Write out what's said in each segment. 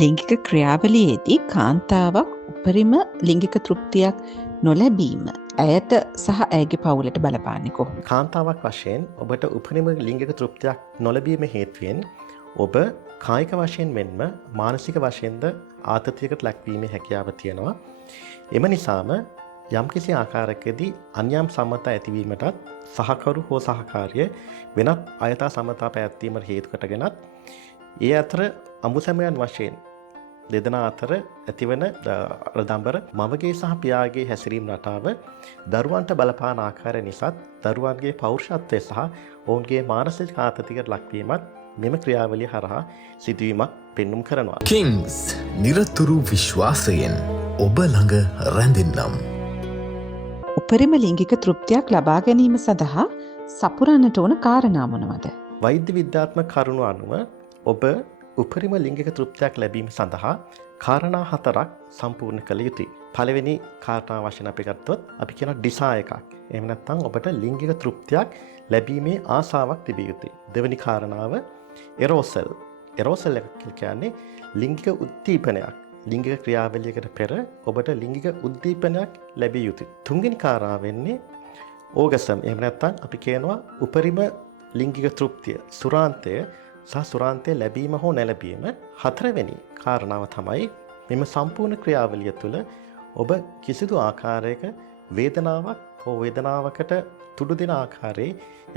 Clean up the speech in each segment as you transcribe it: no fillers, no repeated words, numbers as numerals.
ලිංගික ක්‍රියාවලියේදී කාන්තාවක් උපරිම ලිංගික තෘප්තියක් නොලැබීම ඇයට සහ ඇයගේ පවුලට බලපාන්නේ කොහොමද? කාන්තාවක් වශයෙන් ඔබට උපරිම ලිංගික තෘප්තියක් නොලැබීම හේතුවෙන් ඔබ කායික වශයෙන් මෙන්ම මානසික වශයෙන්ද ආතතියකට ලක්වීමේ හැකියාව තියෙනවා. එම නිසාම යම්කිසි ආකාරයකදී අන්‍යම් සම්මත ඇතිවීමටත් සහකරු හෝ සහකාරිය වෙනත් අයථා සම්මතා පැවැත්වීමට හේතු කොටගෙනත් ඒ අතර අඹුසැමයන් වශයෙන් දෙදෙනා අතර ඇතිවන දඹර මවගේ සහ පියාගේ හැසිරීම් රටාව දරුවන්ට බලපාන ආකාරය නිසාත් දරුවන්ගේ පෞරුෂත්වය සහ ඔවුන්ගේ මානසික ආතතියකට ලක්වීමත් මෙම ක්‍රියාවලිය හරහා සිදුවීමක් පෙන්නුම් කරනවා. කිංස් නිරතුරු විශ්වාසයෙන් ඔබ ළඟ රැඳෙන්නම්. උපරිම ලිංගික තෘප්තියක් ලබා ගැනීම සඳහා සපුරන්නට ඕන කාරණා මොනවද? වෛද්‍ය විද්‍යාත්මක කරුණු අනුව ඔබ උපරිම ලිංගික තෘප්තියක් ලැබීම සඳහා කාරණා 4ක් සම්පූර්ණ කළ යුතුයි. පළවෙනි කාරණාව වශයෙන් අපි ගත්තොත් අපි කියන ඩිසයර් එකක්. එහෙම නැත්නම් ඔබට ලිංගික තෘප්තියක් ලැබීමේ ආසාවක් තිබිය යුතුයි. දෙවෙනි කාරණාව එරෝසල්. එරෝසල් එක කියන්නේ ලිංගික උද්දීපනයක්. ලිංගික ක්‍රියාවලියකට පෙර ඔබට ලිංගික උද්දීපනයක් ලැබිය යුතුයි. තුන්වෙනි කාරණාව වෙන්නේ ඕගසම්. එහෙම නැත්නම් අපි කියනවා උපරිම ලිංගික තෘප්තිය, සුරාන්තය සහ සුරාන්තය ලැබීම හෝ නැලැබීම. හතරවෙනි කාරණාව තමයි මෙම සම්පූර්ණ ක්‍රියාවලිය තුළ ඔබ කිසිදු ආකාරයක වේදනාවක් හෝ වේදනාවකට තුඩු දෙන ආකාරයේ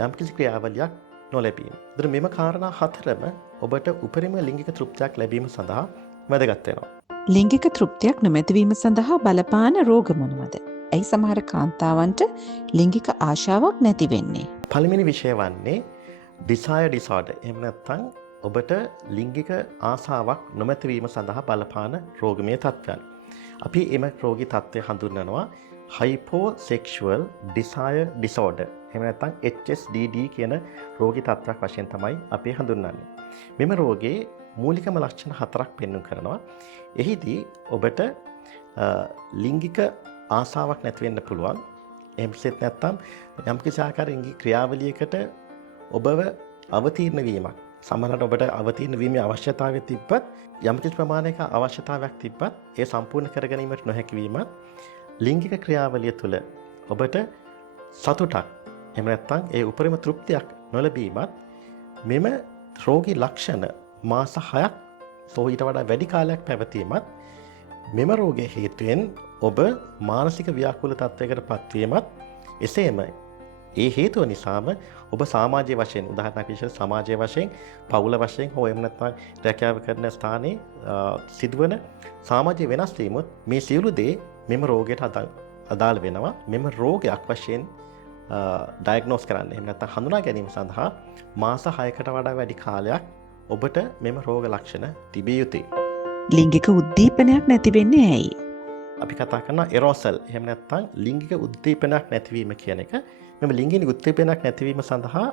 යම්කිසි ක්‍රියාවලියක් නොලැබීම. ඒතර මෙම කාරණා හතරම ඔබට උපරිම ලිංගික තෘප්තියක් ලැබීම සඳහා වැදගත් වෙනවා. ලිංගික තෘප්තියක් නොමැතිවීම සඳහා බලපාන රෝග මොනවද? ඇයි සමහර කාන්තාවන්ට ලිංගික ආශාවක් නැති වෙන්නේ? පළවෙනි විෂය වන්නේ desire disorder. එහෙම නැත්නම් ඔබට ලිංගික ආසාවක් නොමැතිවීම සඳහා බලපාන රෝගමය තත්ත්වයන්. අපි එම රෝගී තත්ත්වය හඳුන්වනවා hyposexual desire disorder. එහෙම නැත්නම් HSDD කියන රෝගී තත්ත්වයක් වශයෙන් තමයි අපි හඳුන්වන්නේ. මෙම රෝගයේ මූලිකම ලක්ෂණ 4ක් පෙන්වන්න කරනවා. එහිදී ඔබට ලිංගික ආසාවක් නැති වෙන්න පුළුවන්. එහෙමසෙත් නැත්නම් යම්කිසි ආකාරයෙන් ක්‍රියාවලියකට ඔබව අවතීර්ණ වීමක්. සමහරවිට ඔබට අවතීර්ණ වීමේ අවශ්‍යතාවය තිබ්බත් යම්කිසි ප්‍රමාණයක අවශ්‍යතාවයක් තිබ්බත් ඒ සම්පූර්ණ කර ගැනීමට නොහැකි වීමත් ලිංගික ක්‍රියාවලිය තුළ ඔබට සතුටක් එහෙම නැත්නම් ඒ උපරිම තෘප්තියක් නොලැබීමත් මෙම රෝගී ලක්ෂණ මාස 6ක් සෝ ඊට වඩා වැඩි කාලයක් පැවතීමත් මෙම රෝගයේ හේතුවෙන් ඔබ මානසික ව්‍යාකූල තත්ත්වයකට පත්වීමත් එසේම ඒ හේතුව නිසාම ඔබ සමාජීය වශයෙන් උදාහරණයක් විදිහට සමාජීය වශයෙන් පවුල වශයෙන් හෝ එහෙම නැත්නම් රැකියාව කරන ස්ථානයේ සිදුවන සමාජීය වෙනස් වීමුත් මේ සියලු දේ මෙම රෝගයට අදාළ වෙනවා. මෙම රෝගයක් වශයෙන් ඩයග්නෝස් කරන්න එහෙම නැත්නම් හඳුනා ගැනීම සඳහා මාස 6කට වඩා වැඩි කාලයක් ඔබට මෙම රෝග ලක්ෂණ තිබිය යුතුයි. ලිංගික උද්දීපනයක් නැති වෙන්නේ ඇයි? අපි කතා කරනවා එරෝසල්. එහෙම නැත්නම් ලිංගික උද්දීපනයක් නැතිවීම කියන එක. මෙම ලිංගික උද්දීපනයක් නැතිවීම සඳහා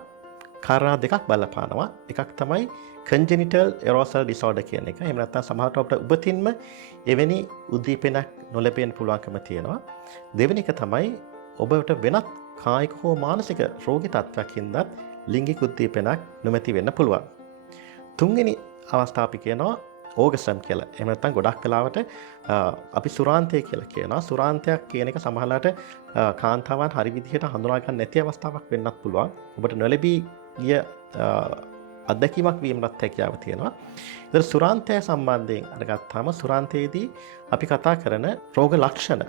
කාරණා දෙකක් බලපානවා. එකක් තමයි congenital arousal disorder කියන එක. එහෙම නැත්නම් සමහරවිට අපිට උපතින්ම එවැනි උද්දීපනයක් නොලැබෙන්න පුළුවන්කම තියෙනවා. දෙවෙනි එක තමයි ඔබට වෙනත් කායික හෝ මානසික රෝගී තත්ත්වයක් හින්දා ලිංගික උද්දීපනයක් නොමැති වෙන්න පුළුවන්. තුන්වෙනි අවස්ථාව අපි කියනවා ඕගසම් කියලා. එහෙම නැත්නම් ගොඩක් වෙලාවට අපි සුරාන්තය කියලා කියනවා. සුරාන්තයක් කියන එක සමහරවිට කාන්තාවන් හරි විදිහට හඳුනා ගන්න නැති අවස්ථාවක් වෙන්නත් පුළුවන්. ඔබට නොලැබී ගිය අත්දැකීමක් වීමකට හැකියාව තියෙනවා. ඒතර සුරාන්තය සම්බන්ධයෙන් අරගත්තාම සුරාන්තයේදී අපි කතා කරන රෝග ලක්ෂණ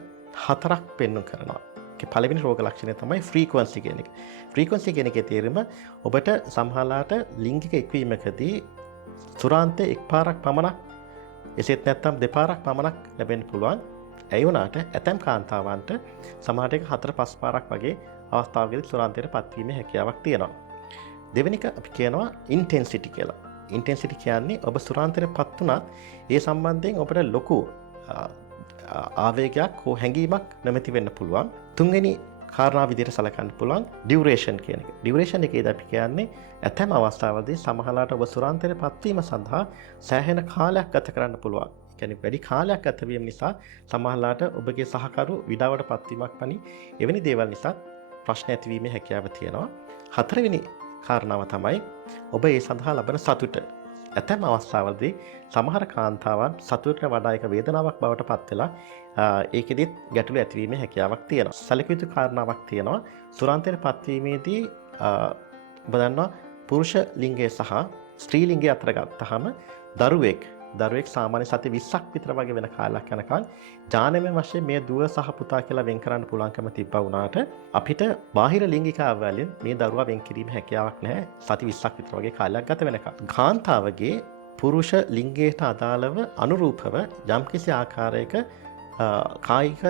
4ක් පෙන්වන්න කරනවා. පළවෙනි රෝග ලක්ෂණය තමයි ෆ්‍රීකවන්සි කියන එක. ෆ්‍රීකවන්සි කියන එකේ තේරුම ඔබට සමහරලාට ලිංගික එක්වීමකදී සුරාන්තය එක්පාරක් පමණක් එසේත් නැත්නම් දෙපාරක් පමණක් ලැබෙන්න පුළුවන්. ඒ වුණාට ඇතැම් කාන්තාවන්ට සමහර එක 4-5 පාරක් වගේ අවස්ථාවකදී සුරාන්තයට පත්වීමේ හැකියාවක් තියෙනවා. දෙවෙනි එක අපි කියනවා ඉන්ටෙන්සිටි කියලා. ඉන්ටෙන්සිටි කියන්නේ ඔබ සුරාන්තයට පත් වුණත් ඒ සම්බන්ධයෙන් ඔබට ලොකු ආවේගයක් හෝ හැඟීමක් නැමැති වෙන්න පුළුවන්. තුන්වෙනි කාරණා විදිහට සලකන්න පුළුවන් ඩියුරේෂන් කියන එක. ඩියුරේෂන් එකේදී අපි කියන්නේ ඇතැම් අවස්ථාවලදී සමහරලාට ඔබ සුරාන්තයට පත්වීම සඳහා සෑහෙන කාලයක් ගත කරන්න පුළුවන්. ඒ කියන්නේ වැඩි කාලයක් ගත වීම නිසා සමහරලාට ඔබගේ සහකරු විඩාවට පත්වීමක් වැනි එවැනි දේවල් නිසා ප්‍රශ්න ඇතිවීමේ හැකියාව තියෙනවා. හතරවෙනි කාරණාව තමයි ඔබ ඒ සඳහා ලබන සතුට. ඇතැම් අවස්ථාවලදී සමහර කාන්තාවන් සතුටට වඩා එක වේදනාවක් බවට පත් වෙලා ඒකෙදිත් ගැටලු ඇතිවීමේ හැකියාවක් තියෙනවා. සැලකිය යුතු කාරණාවක් තියෙනවා. සුරාන්තයට පත්වීමේදී ඔබ දන්නවා පුරුෂ ලිංගය සහ ස්ත්‍රී ලිංගය අතර ගත්තහම දරුවෙක් සාමාන්‍ය සති 20ක් විතර වගේ වෙන කාලයක් යනකම් ජානමය වශයෙන් මේ දුව සහ පුතා කියලා වෙන් කරන්න පුළුවන්කම තිබ්බා වුණාට අපිට බාහිර ලිංගිකාව වලින් මේ දරුවා වෙන් කිරීම හැකියාවක් නැහැ සති 20ක් විතර වගේ කාලයක් ගත වෙනකම්. කාන්තාවගේ පුරුෂ ලිංගයට අදාළව අනුරූපව යම්කිසි ආකාරයක කායික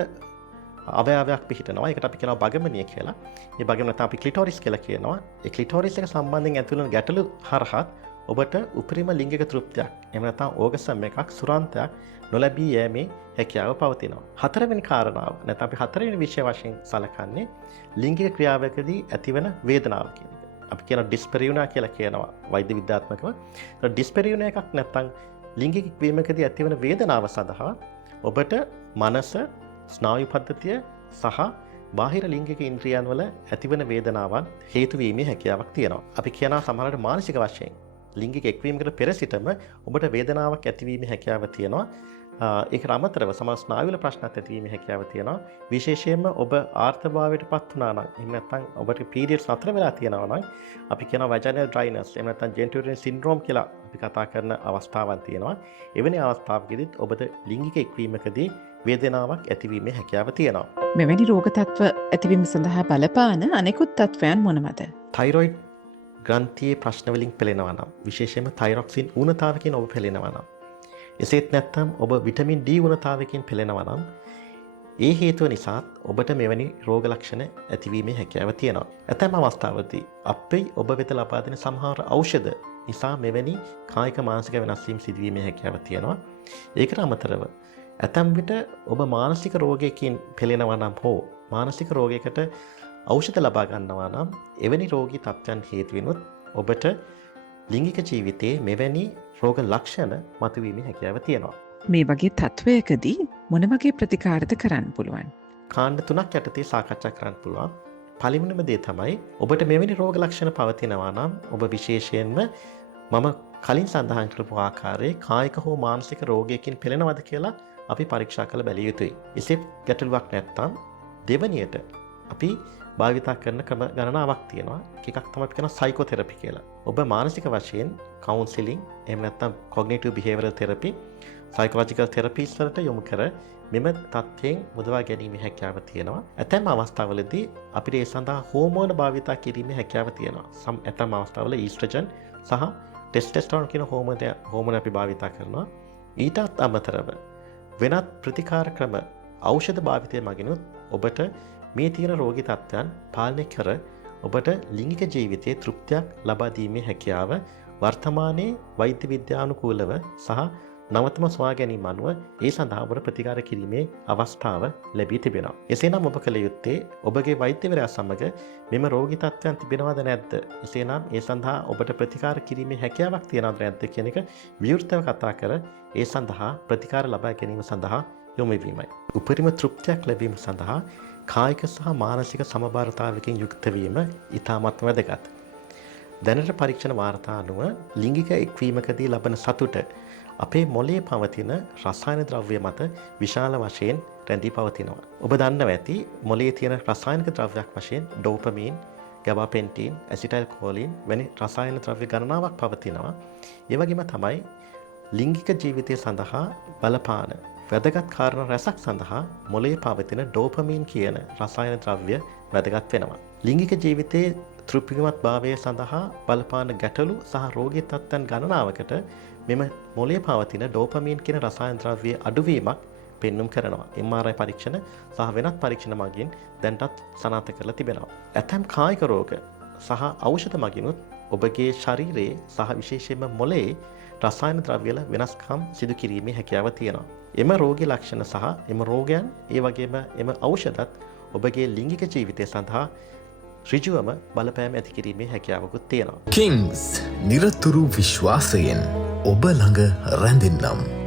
අවයවයක් පිහිටනවා. ඒකට අපි කියනවා බගමනිය කියලා. මේ බගම නැත්නම් අපි ක්ලිටොරිස් කියලා කියනවා. ඒ ක්ලිටොරිස් එක සම්බන්ධයෙන් ඇතිවන ගැටලු හරහා ඔබට උපරිම ලිංගික තෘප්තියක් එහෙම නැත්නම් ඕගසම් එකක් සුරාන්තයක් නොලැබී යෑමේ හැකියාව පවතිනවා. හතරවෙනි කාරණාව නැත්නම් අපි හතරවෙනි විෂය වශයෙන් සලකන්නේ ලිංගික ක්‍රියාවකදී ඇතිවන වේදනාව කියන එක. අපි කියන ඩිස්පෙරියුනා කියලා කියනවා වෛද්‍ය විද්‍යාත්මකව. ඩිස්පෙරියුනා එකක් නැත්නම් ලිංගික වීමකදී ඇතිවන වේදනාව සඳහා ඔබට මනස, ස්නායු පද්ධතිය සහ බාහිර ලිංගික ඉන්ද්‍රියන් වල ඇතිවන වේදනාවන් හේතු වීමේ හැකියාවක් තියෙනවා. අපි කියනවා සමහරවිට මානසික වශයෙන් ලිංගික එක්වීමකට පෙර සිටම ඔබට වේදනාවක් ඇතිවීමේ හැකියාව තියෙනවා. ඒකට අමතරව සමහර ස්නායුවල ප්‍රශ්නත් ඇතිවීමේ හැකියාව තියෙනවා. විශේෂයෙන්ම ඔබ ආර්ථභාවයට පත් වුණා නම් එහෙම නැත්නම් ඔබට පීරියඩ්ස් නතර වෙලා තියෙනවා නම් අපි කියනවා vaginal dryness එහෙම නැත්නම් genitourinary syndrome කියලා අපි කතා කරන අවස්ථාවක් තියෙනවා. එවැනි අවස්ථාවකදීත් ඔබට ලිංගික එක්වීමකදී වේදනාවක් ඇතිවීමේ හැකියාව තියෙනවා. මෙවැනි රෝග තත්ත්ව ඇතිවීම සඳහා බලපාන අනෙකුත් තත්ත්වයන් මොනවාද? තයිරොයිඩ් ග්‍රන්ථියේ ප්‍රශ්න වලින් පෙළෙනවා නම් විශේෂයෙන්ම තයිරොක්සින් ඌනතාවකින් ඔබ පෙළෙනවා නම් එසේත් නැත්නම් ඔබ විටමින් D ඌනතාවකින් පෙළෙනවා නම් ඒ හේතුව නිසාත් ඔබට මෙවැනි රෝග ලක්ෂණ ඇතිවීමේ හැකියාව තියෙනවා. ඇතැම් අවස්ථාවලදී අපි ඔබ වෙත ලබා දෙන සමහර ඖෂධ නිසා මෙවැනි කායික මානසික වෙනස් වීම් සිදුවීමේ හැකියාව තියෙනවා. ඒකට අමතරව ඇතැම් විට ඔබ මානසික රෝගයකින් පෙළෙනවා නම් හෝ මානසික රෝගයකට ඖෂධ ලබා ගන්නවා නම් එවැනි රෝගී තත්ත්වයන් හේතු වෙනොත් ඔබට ලිංගික ජීවිතයේ මෙවැනි රෝග ලක්ෂණ මතුවීමේ හැකියාව තියෙනවා. මේ වගේ තත්ත්වයකදී මොන වගේ ප්‍රතිකාරද කරන්න පුළුවන්? කාණ්ඩ 3ක් යටතේ සාකච්ඡා කරන්න පුළුවන්. පළවෙනිම දේ තමයි ඔබට මෙවැනි රෝග ලක්ෂණ පවතිනවා නම් ඔබ විශේෂයෙන්ම මම කලින් සඳහන් කරපු ආකාරයේ කායික හෝ මානසික රෝගයකින් පෙළෙනවද කියලා අපි පරීක්ෂා කළ බැලිය යුතුයි. එසේ ගැටලුවක් නැත්නම් දෙවනියට අපි භාවිතා කරන ක්‍රම ගණනාවක් තියෙනවා. එකක් තමයි අපි කියන සයිකෝതെරපි කියලා. ඔබ මානසික වශයෙන් කවුන්සලින් එහෙම නැත්නම් කොග්නිටිව් බිහේවියරල් තෙරපි, සයිකොලොජිකල් තෙරපිස් වලට යොමු කර මෙම තත්ත්වයෙන් මුදවා ගැනීමේ හැකියාව තියෙනවා. ඇතැම් අවස්ථාවලදී අපිට ඒ සඳහා හෝමෝන භාවිතා කිරීමේ හැකියාව තියෙනවා. ඇතැම් අවස්ථාවල ඊස්ට්‍රජන් සහ ටෙස්ටෙස්ටරෝන් කියන හෝමෝන අපි භාවිතා කරනවා. ඊටත් අමතරව වෙනත් ප්‍රතිකාර ක්‍රම ඖෂධ භාවිතය මගිනුත් ඔබට මේ තියෙන රෝගී තත්ත්වයන් පාලනය කර ඔබට ලිංගික ජීවිතයේ තෘප්තියක් ලබා දීමේ හැකියාව වර්තමානයේ වෛද්‍ය විද්‍යානුකූලව සහ නවතම සොයා ගැනීම අනුව ඒ සඳහා ඔබට ප්‍රතිකාර කිරීමේ අවස්ථාව ලැබී තිබෙනවා. එසේනම් ඔබ කළ යුත්තේ ඔබගේ වෛද්‍යවරයා සමග මෙම රෝගී තත්ත්වයන් තිබෙනවද නැද්ද? එසේනම් ඒ සඳහා ඔබට ප්‍රතිකාර කිරීමේ හැකියාවක් තියනවද නැද්ද කියන එක විවෘතව කතා කර ඒ සඳහා ප්‍රතිකාර ලබා ගැනීම සඳහා යොමු වීමයි. උපරිම තෘප්තියක් ලැබීම සඳහා කායික සහ මානසික සමබරතාවයකින් යුක්ත වීම ඉතාමත් වැදගත්. දැනට පරීක්ෂණ වාර්තා අනුව ලිංගික එක්වීමකදී ලබන සතුට අපේ මොළයේ පවතින රසායන ද්‍රව්‍ය මත විශාල වශයෙන් රැඳී පවතිනවා. ඔබ දන්නවා ඇති මොළයේ තියෙන රසායනික ද්‍රව්‍යයක් වශයෙන් ඩෝපමීන්, ගැබාපෙන්ටින්, ඇසිටයිල් කෝලින් වැනි රසායන ද්‍රව්‍ය ගණනාවක් පවතිනවා. ඒ වගේම තමයි ලිංගික ජීවිතය සඳහා බලපාන වැදගත් කාරණා රැසක් සඳහා මොළයේ පවතින ඩෝපමීන් කියන රසායන ද්‍රව්‍ය වැදගත් වෙනවා. ලිංගික ජීවිතයේ තෘප්තිමත් භාවය සඳහා බලපාන ගැටලු සහ රෝගී තත්ත්වයන් ගණනාවකට මෙම මොළයේ පවතින ඩෝපමීන් කියන රසායන ද්‍රව්‍යයේ අඩුවීමක් පෙන්눔 කරනවා. MRI පරීක්ෂණ සහ වෙනත් පරීක්ෂණ මගින් දැනටත් සනාථ කරලා තිබෙනවා. ඇතැම් කායික රෝග සහ ඖෂධ මගිනුත් ඔබගේ ශරීරයේ සහ විශේෂයෙන්ම මොළයේ රසායන ද්‍රව්‍යවල වෙනස්කම් සිදු කිරීමේ හැකියාව තියෙනවා. එම රෝගී ලක්ෂණ සහ එම රෝගයන් ඒ වගේම එම ඖෂධත් ඔබගේ ලිංගික ජීවිතය සඳහා ඍජුවම බලපෑම් ඇති කිරීමේ හැකියාවකුත් තියෙනවා. කිංස් නිරතුරු විශ්වාසයෙන් ඔබ ළඟ රැඳෙන්නම්.